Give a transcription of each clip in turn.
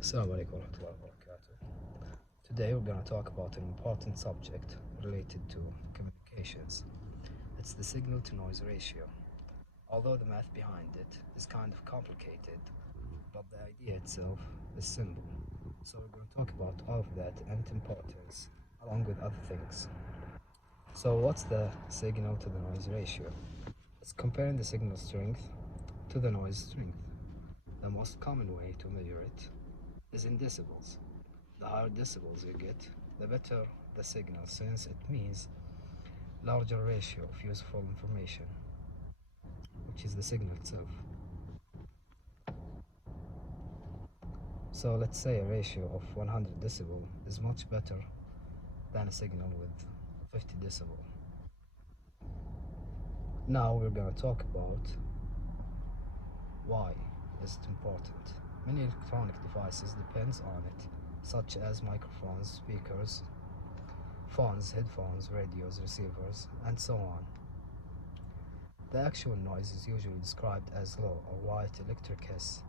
Assalamualaikum warahmatullahi wabarakatuh. Today we're going to talk about an important subject related to communications. It's the signal to noise ratio. Although the math behind it is kind of complicated, but the idea itself is simple. So we're going to talk about all of that and its importance along with other things. So what's the signal to the noise ratio? It's comparing the signal strength to the noise strength. The most common way to measure it is in decibels. The higher decibels you get, the better the signal, since it means larger ratio of useful information, which is the signal itself. So let's say a ratio of 100 decibel is much better than a signal with 50 decibel. Now we're going to talk about why is it important. Many electronic devices depends on it, such as microphones, speakers, phones, headphones, radios, receivers, and so on. The actual noise is usually described as low or white electric hiss.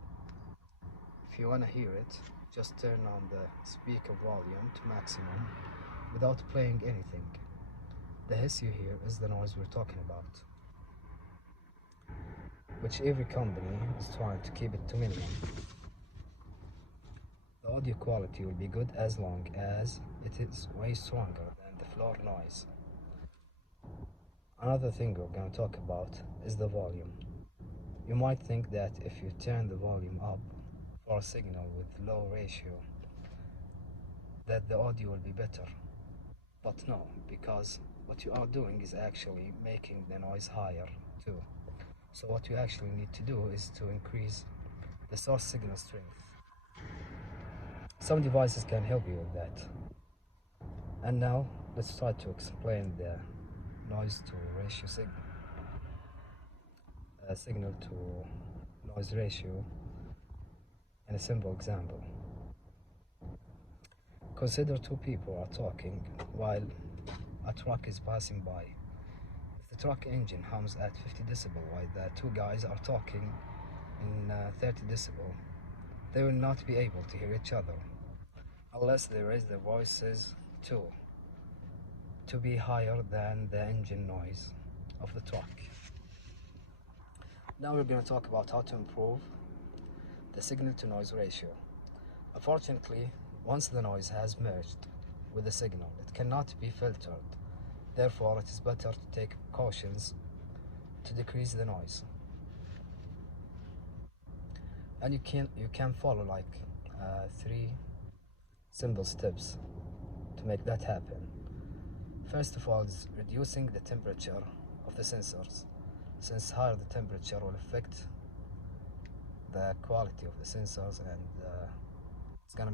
If you want to hear it, just turn on the speaker volume to maximum without playing anything. The hiss you hear is the noise we're talking about, which every company is trying to keep it to minimum. The audio quality will be good as long as it is way stronger than the floor noise. Another thing we're going to talk about is the volume. You might think that if you turn the volume up for a signal with low ratio, that the audio will be better. But no, because what you are doing is actually making the noise higher too. So what you actually need to do is to increase the source signal strength. Some devices can help you with that. And now let's try to explain the noise to ratio signal to noise ratio in a simple example. Consider two people are talking while a truck is passing by. If the truck engine hums at 50 decibel while the two guys are talking in 30 decibel, they will not be able to hear each other unless they raise their voices too to be higher than the engine noise of the truck. Now we're going to talk about how to improve the signal to noise ratio. Unfortunately, once the noise has merged with the signal, it cannot be filtered. Therefore, it is better to take precautions to decrease the noise. And you can follow like 3 simple steps to make that happen. First of all is reducing the temperature of the sensors, since higher the temperature will affect the quality of the sensors, and it's gonna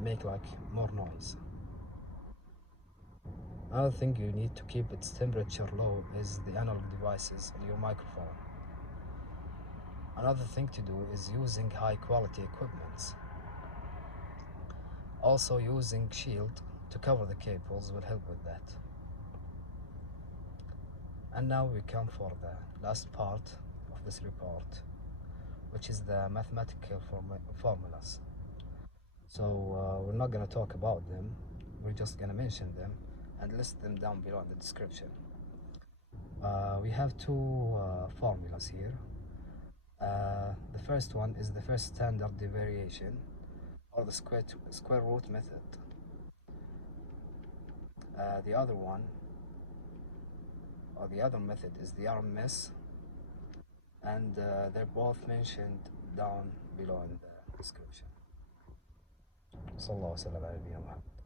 make like more noise. Another thing you need to keep its temperature low is the analog devices in your microphone. Another thing to do is using high quality equipment. Also using shield to cover the cables will help with that. And now we come for the last part of this report, which is the mathematical formulas. So we're not going to talk about them, we're just going to mention them and list them down below in the description. We have two formulas here. The first one is the first standard deviation, or the square root method. The other one, or the other method, is the RMS, and they're both mentioned down below in the description. صلى الله وسلم على نبينا محمد.